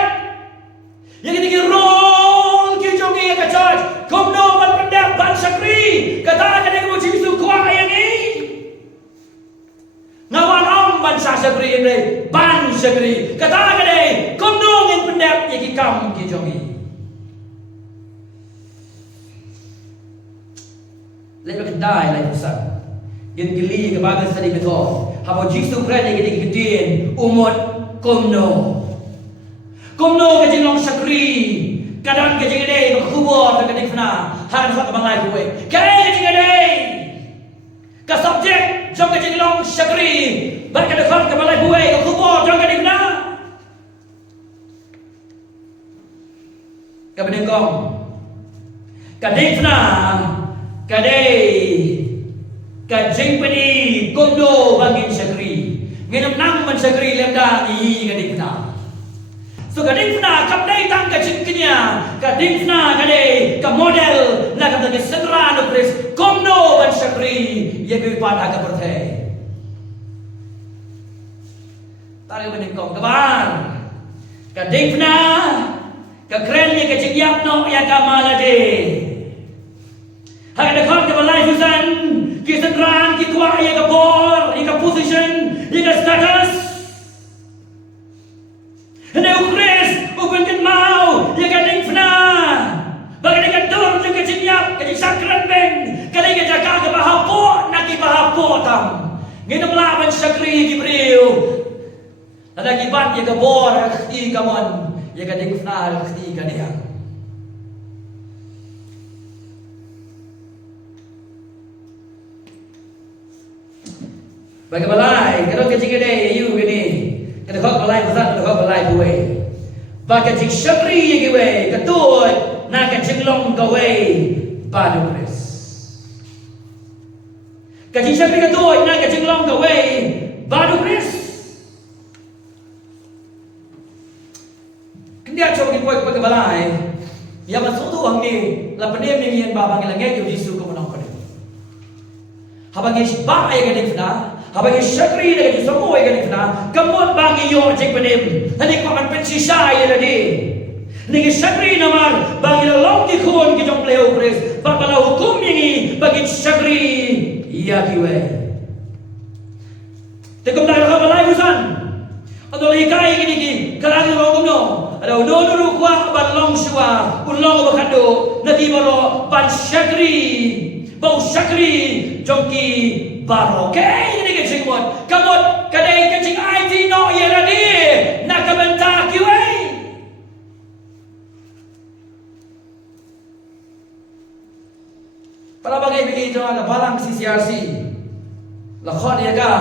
yang kena role kijongi yang kacaj kuno ban pendek ban sakri kata kena Jisu kuat yang ini ngawan om ban sakri ini ban sakri kata kena kuno yang pendek yang kikam kijongi lepas kedai lepas pusat yang gili kebagai tadi betul. Habo Jisu Christ yang gede umut kumno ke jinglong sakri kadang ke jingade berkubur ke dikna han hak bangai kuwe ke jingade ke subjek jong ke jinglong sakri bar ke dekat ke balai kuwe ke kubur jong ke dikna ke benengkong ke dikna ke Kajing peni kondo bangin sakri ngenam nang man sakri lemda i gading na so gading na kapdai tang kajing kinya gading na kade ka model na kapdai senra no pres kondo ban sakri ye bi pada ka perthe tare bening kong kabar gading na ka kren ye kajing yap no ya kamalade ha dekat ke balai Susan Kisenran, kikuah, ia kabor, ia position, ia status. Hendak ukres, upenkan mau, ia gading fna. Bagi dengan dor, juga jinyap, gading sakran beng. Kali ia jaga ke bahapo, naki bahapo tam. Nginum laban sakri Gibril. Ada kibat ia kabor, khti kamon, ia gading fna, khti gading. Bagi balai, kalau kecik ada you ini, kita kau balai besar, kita kau balai buai. Bagi kecik syakri yang buai, ketut nak kecik long buai, badu kres. Kecik syakri ketut nak kecik long buai, badu kres. Kendia coba kita buat bagi balai, yang masuk tu orang ni, lapan dia mengian babang langit yang Yesus kau menang pada. Habang Yesus bapa yang kadang fna. habang syakri na kajing samoy ganit na, kamot bang iyo ajing panim, hani ko man pensisay ladi. Ning syakri naman bang ilalong gikon gijong pleo Kris, pagpala hukum yingi bagit syakri iya kiwe. Tekum na kabalay usan. Ano hikay gini kalagi hukum no. Ada uno kwa balong suwa, ulong bakado, nagibaro ban syakri, bau syakri jongki baro. Kay ini kecing mod, kamot kadai kecing IT no yeradi, nakabenta kiwe. Para bagay bigay ito ang balang CCRC, lakon niya ka,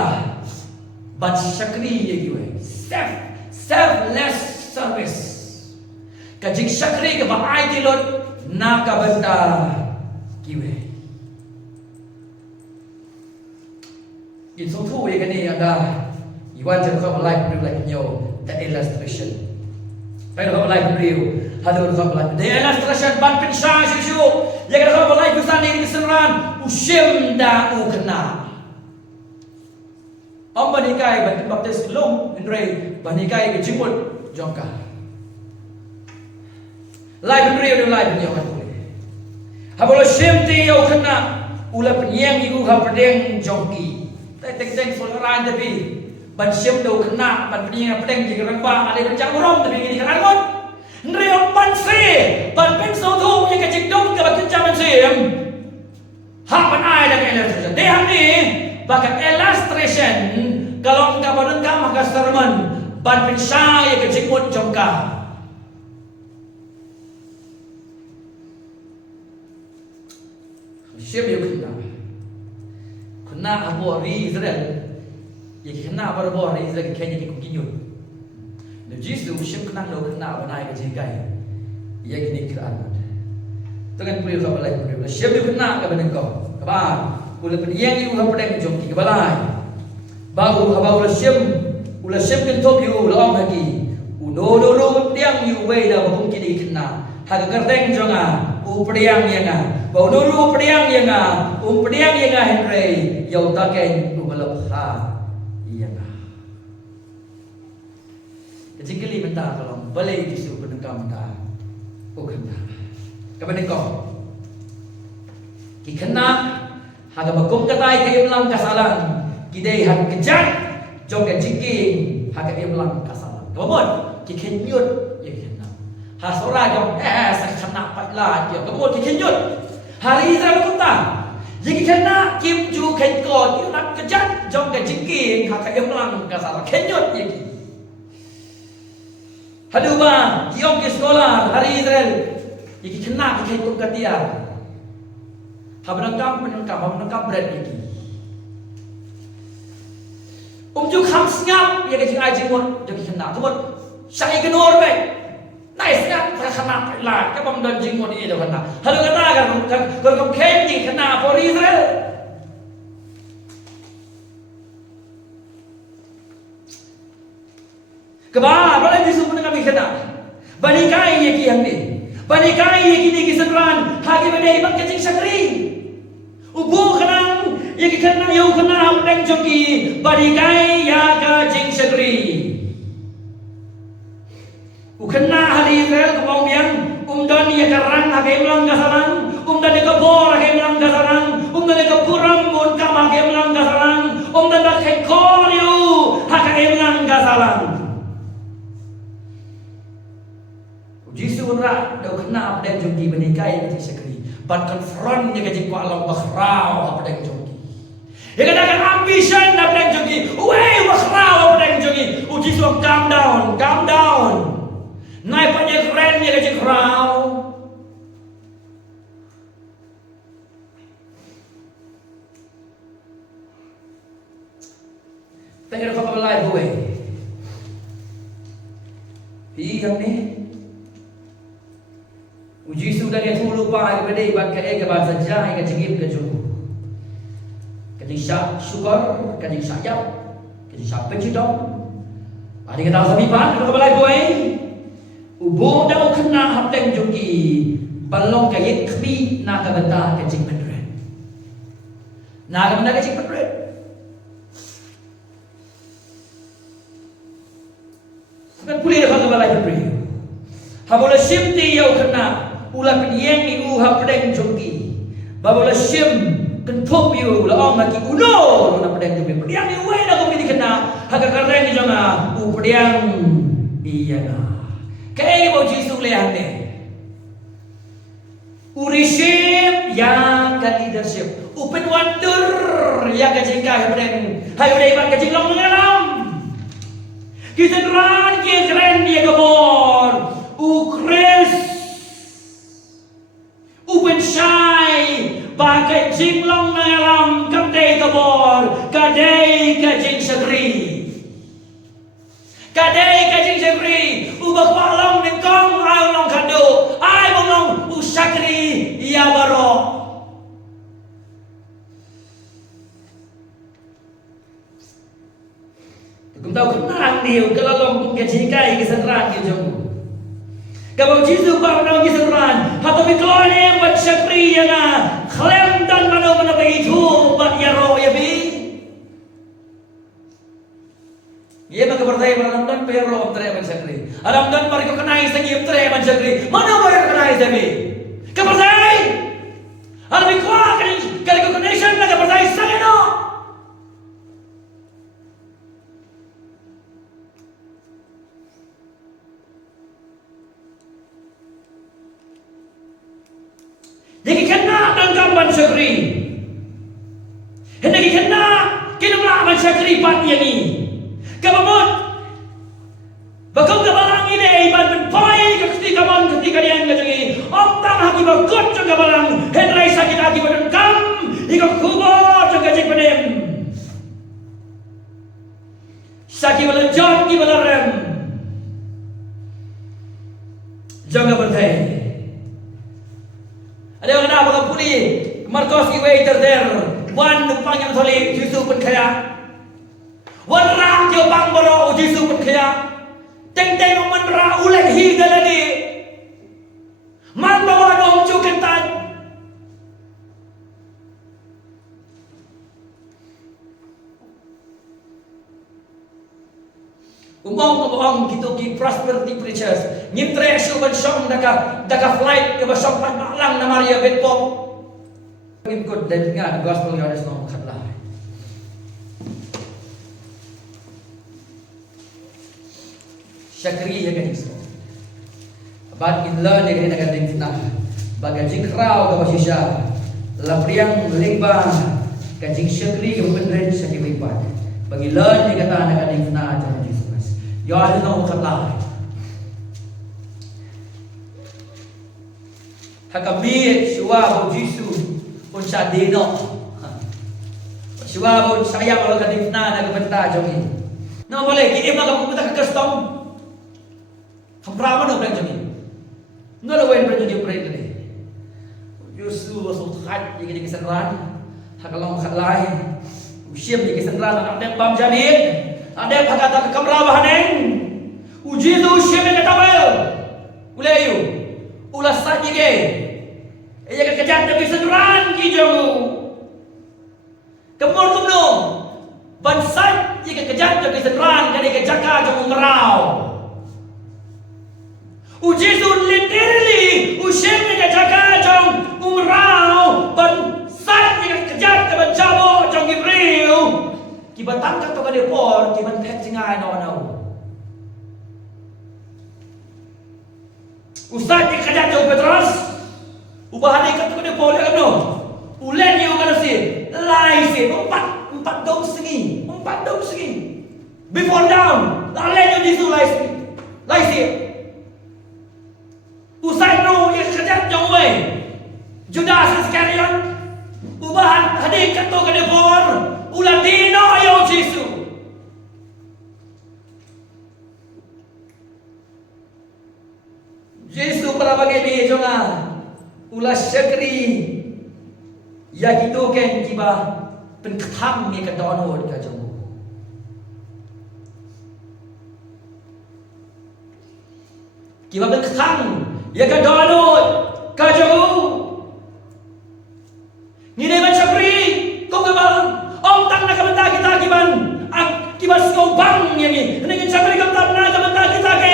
ban syakri kiwe, selfless service. Kajing syakri ke baai tilot nakabenta kiwe. Itu tu yang ni ada. Iwan jangan kau like nyo the illustration. Pero kau like review. Hado kau like the illustration ban pensang sisu. Yang kau like usan ini seran usim da ukna. Om banikai ban baptis long Andre banikai ke jimut jongka. Live review dan live nyo kan boleh. Habolo semti yo kena ula penyang ibu hapedeng jongki. Teng soleran tapi ban sem do kena ban penyang pedeng di keramba ada kencang rom tapi gini kerangon. Nreo ban se ban pen so tu yang kecik dom ke bak kencang sem. Hak ban ai dak illustration. Dia ni bakat illustration kalau engkau badengkam maka sermon ban pen sa yang kecik mut jongka. Siapa yang kena abu Israel, yang kena abu Israel kenya ni kukinyut. Najis tu siapa kena lo kena banai kejigai, yang kini kerana. Dengan beliau apa lagi beliau. Siapa yang kena kebenar kau, kabar. Ulah yang itu apa yang jom kita balai. Baru ulah siapa kentok you long lagi. Uno tiang you way dah bukan kini kena. Harga kerteng jonga, upriang yang bau nuru priang yang priang yang Henry yau taken ubalap ha yang kecikli minta kalau balai disu penengkam ta ukena kapan kau kikena haga bakum katai kay imlang kasalan kidai hak kejat jong keciking haga imlang kasalan kamon kikenyut ya kena hasora jong sakana patla dia kamon kikenyut. Hari Israel berkata, jika kena kim ju ken ko, you nak kejat jong ke jingking hak emlang ka salah kenyot yaki. Hadu ba, kiong ke sekolah hari Israel, jika kena ken ko katia. Habnangkam berat yaki. Ju kham ngap ya ke jing ai jing mon, jiki kena kemot sai genor be. Nice kan, kena lah, kapam dan jingmon ini dah kena. Halu kena kan, kalau kamu kendi kena for Israel. Kebar, boleh disuruh kami kena. Banikai ye yang ni, banikai ye kini kiseran, hagi berdei bang kecing sakri. Ubu kenang, ye kena yo kena amdeng joki, banikai ya kecing sakri. Ukena hari Israel kemau yang dan ia karang hakim lang kasaran, dan ia kabor hakim lang kasaran, dan ia kapuram mun kam hakim lang kasaran, dan dak hekoryu hakim lang kasaran. Jisu unra dak kena abdeng jungki benikai kecik sekali, ban konfront dia kecik ku alam bakhrau abdeng jungki. Ia katakan ambition abdeng jungki, wei bakhrau abdeng jungki. Jisu calm down. Naik punya keren ya kecil kerau. Tengok kau belai gue. Yang ni uji sudah dia tu lupa kepada ibadah ke bahasa jah ke cengip ke juru. Kecil syukur, kecil sayap, kecil sampai cidong. Ada kata sabi pan kau belai gue. Ubo dah kena hapteng joki balong kaya kami nak benda kecik pendret. Nak benda kecik pendret. kan pulih dah kalau balai beri. Habola simti yau kena ulah penyeng ni pedeng jongki. Babola sim kan top you la ong lagi ulo na pedeng jongki. Pedang ni wei dah kau kena haga keren ni jangan pedang iya na. Kaya bau Yesus lihat ni. Uriship yang kan leadership. Open wonder yang kajengkah pedang. Hayo dah ibat kajeng long mengalam. Kita ran ke keren dia kabor. Ukris. Open shy. Bagai jinglong mengalam kadai kabor. Kadai kajeng segeri. Kadai kajeng segeri. Ubah palong nengkong ay long kado. Ay long usakri ya baro. Kung tahu kenang dia kalau long tung kejikai kesenran ke jong. Kalau Yesus baru kesenran, atau biklone yang bersakri yang klaim dan mana begitu bak ya roh ya bi. Ia maka bertanya dalam dan pero tere bersakri. Alam dan mereka kenai segi tere bersakri. Mana mereka kenai segi? Kepercayai. Alam ikwa kalau connection mereka percaya sangat no. Jadi kena dan ban syakri. Hendak kena kinumlah ban syakri pat yang ini. Kabamot. Bakal kabalang ini iban pai ketika dia ngaji. Omtang haki bakot jaga balang. Henry sakit hati badan kam. Iko kubur jaga jik pedem. Sakit balan jom ki balan rem. Jangan bertanya. Ada yang kenapa kau pulih? Marcos waiter there. Wan numpang yang solid Yesus pun kaya. Wan rak yo bang baro Yesus pun kaya. Teng-teng man ra ulah hi galani. Man bawa dong cukentan. Umong gitu ki prosperity preachers ngimtre syuban syong daga flight ke basong panglang na Maria Betpop ngikut dan ingat gospel yang ada semua khatlah syakri ya kan semua abad inla dia kena kadang fitnah bagai jikrau ke basisha lapriang lingba kajing syakri ke beneran syakri lipat bagi lan dia kata anak kadang fitnah jangan ya ada nak kata. Hakami syua Yesus pun sadino. Syua pun saya kalau kadifna nak bentar jogi. No boleh ki emang kamu tak custom. Hamra mana orang jogi. No la wen jogi pray ni. Yesus wasut khat jadi kesenran. Hakalang khatlai. Usiam jadi kesenran nak ada bam jamin. Ada yang kata ke kamera bahaneng. Uji tu usia yang kata wel. Ulai ayu. Ulah saja ke. Ia kekejar tapi seduran kijamu. Kemur kumno. Bansat ia kekejar tapi seduran jadi kejaka jamu merau. Uji tu literally usia yang kejaka jamu merau. Bansat ia kekejar tapi jamu jamu Gibril. Kiba tangkap tu kade por, kiba tek singai no. Ustaz di kerja jauh Petros, ubah hari kat tu kade por dia no. Ulen you kalau si, lai si, empat dom sengi. Before down, lain you di tu lai si. Ustaz no yang kerja jauh Judas Iskariot, ubah hari kat tu kade por. Ulatino ayaw Yesus. Yesus para bagay jonga ulah syakri ya gitu kan kiba penkham ni kadonod ka jong. Kiba penkham ya kadonod ka jong. Ni deban syakri kung kabal Om tang na kamanta kita kiban ang kibas ko bang yang ni. Nangin syakri kamta na kamanta kita ke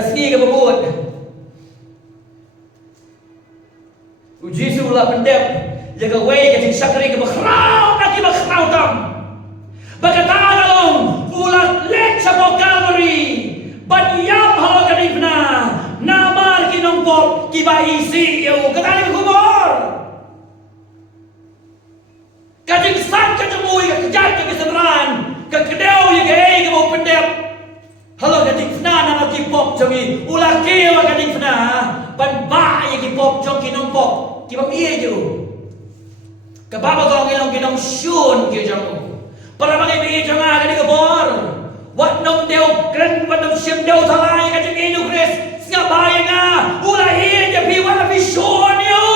Kasih ke bebut. Uji sulah pendep. Jaga way ke syakri ke bakrau nak ke bakrau tam. Bagatalong ulat let sa Calvary. Banyam hal kadipna. Namar kinongpop kiba isi yo katali kumor. Kajing san kajamuy kajat ke kesenran. Kakedeu ye gay ke bau pendep. Halo kadipna nama kipop jongi ulah ke wa kadipna. Ban ba ye kipop jong kinongpop kiba iye yo. Kababa kong ilong kinong syun ke jamu. Para mga ibigay nga kani kabor. Wat nong deo kren wat nong siyem deo talay ka jeng inu Chris. Nga bayan nga ulahin ya piwa na vision yo.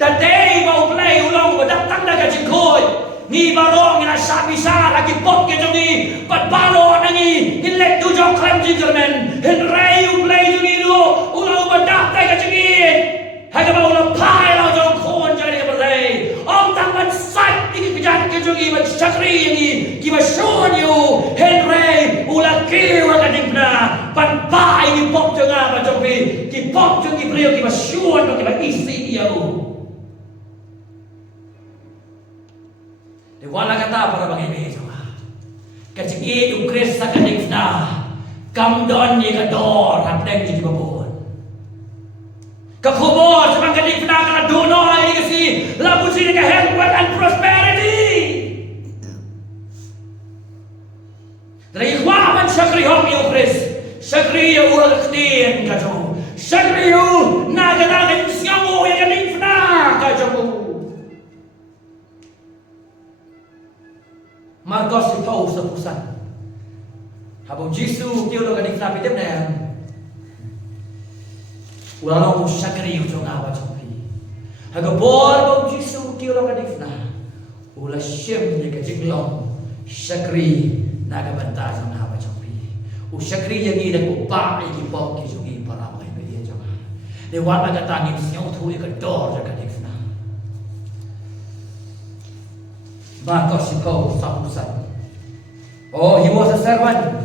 Daday ba uplay ulong badatang na ka jeng koy. Ni barong nga sabi sa lagi pop ke jeng ni. Patbalo nangi inlet tu jong klem jeng kermen. Henry uplay jeng inu ulang badatang ka jeng in. Hãy các bạn phai lao trong khôn cho đi bật dậy ông tăng bật sạch đi cái giặt cái chỗ gì mà chakri gì kì mà số nhiều Henry ula kêu cái định na bàn bài cái pop cho nga mà trong vì cái pop cho cái brio kì mà số nó kì mà easy nhiều để wala kata para bang ini cuma kasi itu Chris sa kadik na kamdon ni kador hateng di babo Kakubor sa mga kadipna ka dono ay kasi labusin ka health, wealth, and prosperity. Dari ikhwaman syakri hong iyo Chris. Syakri iyo ulang ktin ka jo. Syakri iyo naganakin siyamu yung kadipna ka jo. Marcos ito sa pusan. Habang Jisu kiyo lang kadipna pitip na yan. Ulang syakri ujung awak cakri. Haga bor bau Jisu kilo kadifna. Ulah syem je kajinglong syakri naga bantah jong awak cakri. Syakri yang ini dak upak iki pok ki jungi para mai media jama. Dewan aga tangin siau thu ke dor je kadifna. Marcos kau sapusan. Oh, he was a servant.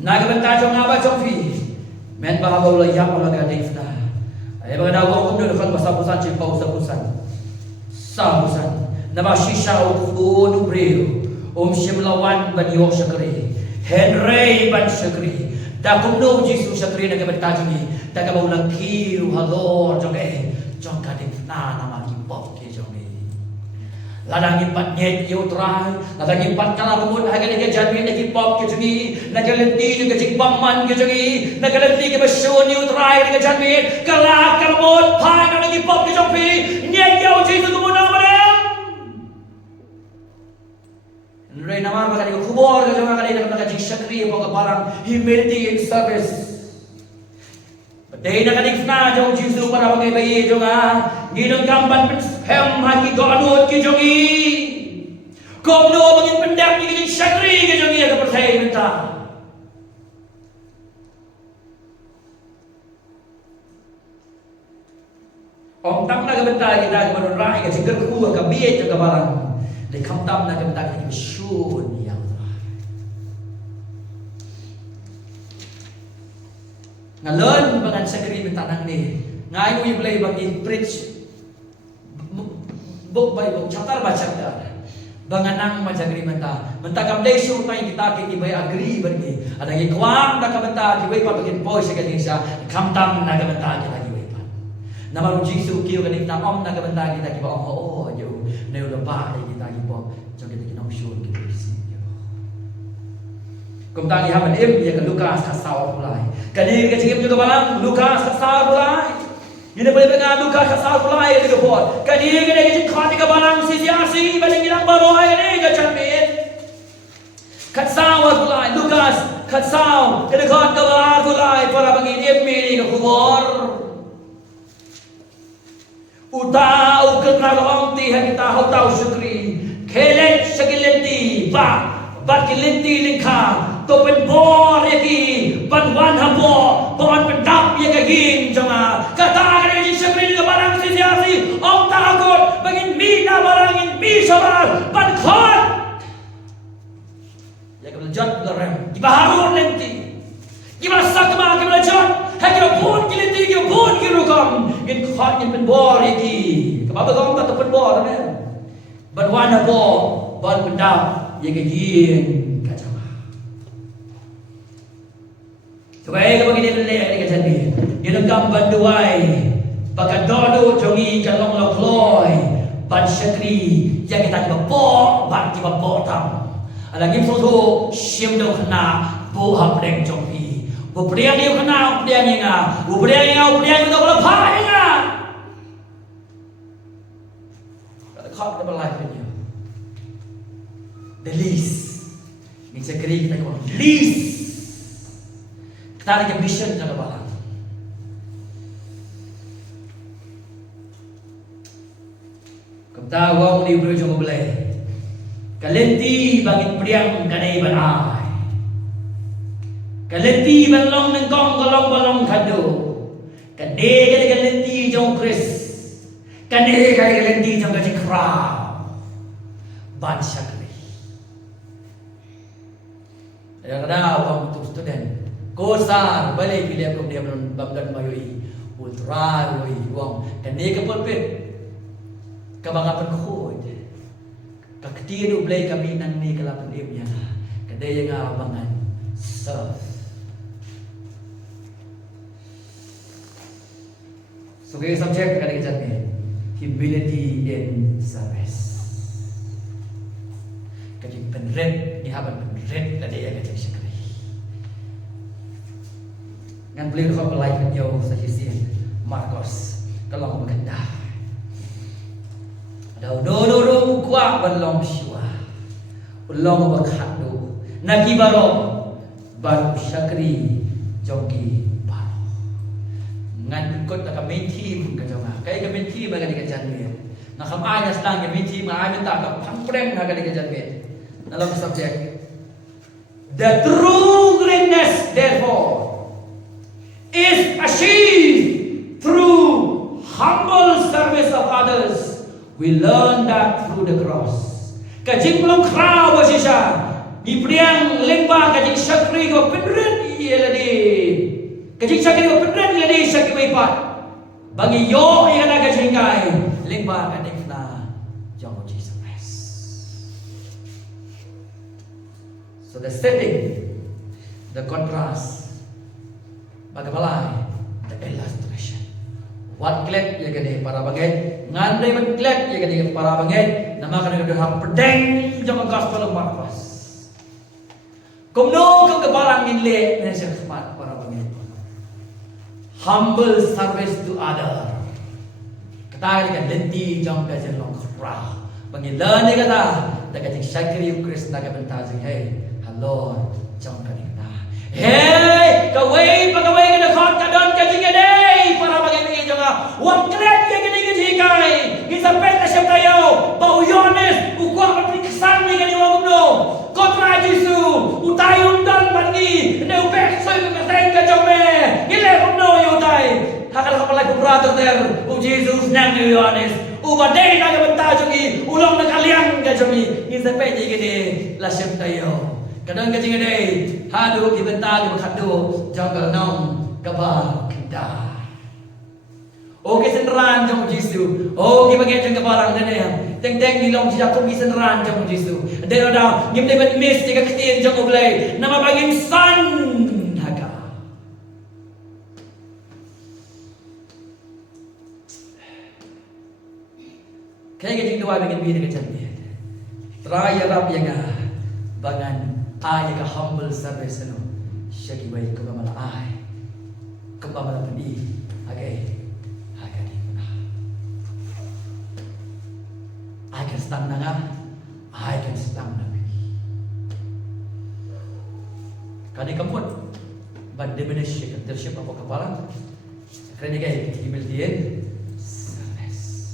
Naga bantah jong awak cakri. Men bahawa ulah yang ulah gadifna. Ay mga dawo ko nyo kan basapusan si pau sapusan. Sapusan. Nama shisha uno breu. Shimlawan ban yo syakri. Henry ban syakri. Da kum no Jisu syakri na kabata ni. Da ka ulang kiu halor joge. Jong gadifna nama kipop ke joge. Ladang impat nyet yo try, ladang impat kala rumut haga ni janmi na kipop ke jogi, nagalenti juga jingpaman ke jogi, nagalenti ke basun yo try ni janmi, kala kalmot pa na kipop ke jogi, nyet yo Jisu kumuna madam. Nre nama makali ko kubor ke jogi makali na jing syakri mo ka parang humility in service. Dahil nakadikna jauh Jisu para bagai bayi jonga, ginang kampan hem haki ko anut ki jongi, komno bangin pendap ni syakri ki jongi aga percaya minta. Om tam na gabenta kita ke menunrai ke jengker ku ke biet ke barang, le kam tam na gabenta ke syun yang ngalon bangan syakri minta nang ni, ngai mo iblay bagi preach. Buk bay buk chatar ba chapter banganang majagri menta kam day show tay kita ke ibay agree bagi ada gi kwang da kamenta gi way pa bagin boy sa galing sa kamtam na kamenta kita gi way pa naman Jisu kiyo galing na om na kamenta kita gi ba oh yo na ulo pa kita gi po so kita gi nang show gi si kum tangi haman im ya ka Lukas ka saw mulai kadir ka jigim juga balang Lukas ka saw mulai. Ini boleh mengadu kah kasar mulai itu kepot. Kali ini kita khati ke barang sisi balik bilang baru ini ke cermin. Kasar mulai Lukas kasar kita khati ke barang mulai para begini mili ke kubur. Utau kenal ti kita tahu syukri. Kelet sekilenti bat kilenti lingkar. Topen bor yaki banwan habo bon pendap ya kagin jama kata ada di syakri ke barang sisiasi om takut bagin mina barangin mi sabar ban khot ya kalau John in khot in pen bor iki ka ba gong ta pen bor ne ban wana bor ban pendam ye ke yin ka chama so ai ka bagi le ni ka jadi ye kam banduai baka dodo jongi kalong lo kloi ban syakri yang kita bo ban ki bo tam ala gim so shim do khna bo ha preng jongi bo priang yu khna priang nga bo priang do la pha nga ka khot ka life in you the least ni syakri kita ko least kita ada mission jaga balang tawang ni bro jong belai kalenti bangin priang kanai banai kalenti balong nang kong golong balong kado kade kade kalenti jong Chris kade kade kalenti jong kaji kra ban syakri ada awam tu student kosa balik pilih aku dia banggan mayoi ultra yoi wong kade ke pulpit kabangapan khod kaktiru blay kami nang ni kalapan imya kadaya nga abangan serve so kaya subject kaya kita ni humility in service kaya penred ni haban penred kadaya kaya siya kaya ngan beli ko palay kanyo sa hisiyan Marcos kalong maganda do kuat belum syua ulong bakhadu nagi baro baru syakri jogi baro ngan kot ka menti ka jonga kai ka menti ba ka dikan me na kham anya sedang ka menti ma ai minta ka phampreng ka dikan me dalam subjek the true greatness therefore is achieved through humble service of others. We learn that through the cross. Kajing belum krau bersisa. Di priang lembah kajing syakri ko penren ieladi. Kajing syakri ko penren ieladi syakri wipat. Bagi yo yang ada kajing kai lembah kajing na jauh Jesus Christ. So the setting, the contrast, bagaimana the illustration. What glad ya gani para bagai ngandai man glad ya gani para bagai nama kana dah pedeng jama gospel of Marcos kumno ke kebalang inle nasi khmat para bagai humble service to other kata kan lenti jam ka jelong khra bangi lani kata daga jing syakri Krishna ka bentazing hey hello jam ka nikta hey kawai pagawai ka khot ka don ka jing dei para bagai what glad yang ini kejikai kita pernah siapa tahu bau Yohanes ukua periksan ni kan iwang no kontra Yesu utayun dan mandi ne upek soy ke tengga jome gile no yutai hakal kapalai brother there Jesus nang Yohanes ubadai na benta jogi ulong na kaliang ka jomi kita pernah gini la siapa tahu kadang kajing dei hadu ki benta ki khadu jangal nong kaba kita Oke seneran jam Yesus. Oke bagai jang kebarang dene ya. Teng-teng dilong jatuh ki seneran jam Yesus. Dene ada ngim debat mes jika ketin jang oblay. Nama bagin san haga. Kaya gajing dua bagin bi dekat jam. Traya rap yang bangan ay ka humble service no. Syaki baik ke bamala ay. Ke bamala pendi. Okay. I can stand nanga, I can stand nanga. Kani kampun, but diminish leadership apa kepala. Kali ni gay, email dia, service.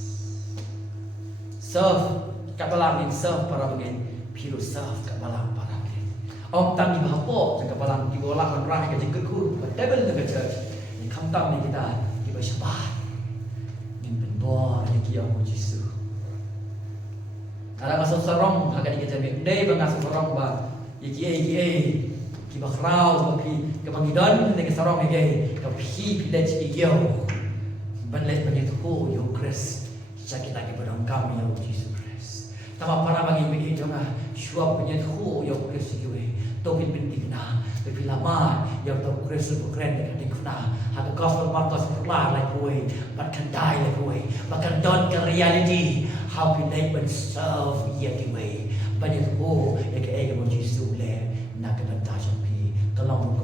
Serve, kepala min serve para bagian, piru serve kepala para bagian. Om tang di bahapo, kepala di bola merah kerja kekur, table dengan church. Ni kamtam ni kita, kita syabat. Ni benbor ni kia Yesus. Ada masuk sorong akan dikejar dei bang masuk sorong ba iki ki bakrau ki ke bangidon ne ke sorong iki ke pi pidaj ikyo Banlet banito yo Chris. Sakit lagi pada kami ya Jesus Christ. Tama para bagi bagi jo nga syuap banito yo Chris iwe. Topin binti na. Pipilama yo to Chris bu kren ni kuna. Hak gospel martos klar like way, but can die like way. Bahkan don ke reality how can they but serve yet way. Banito yo ke ega mo Jesus le na ka ta champi. Tolong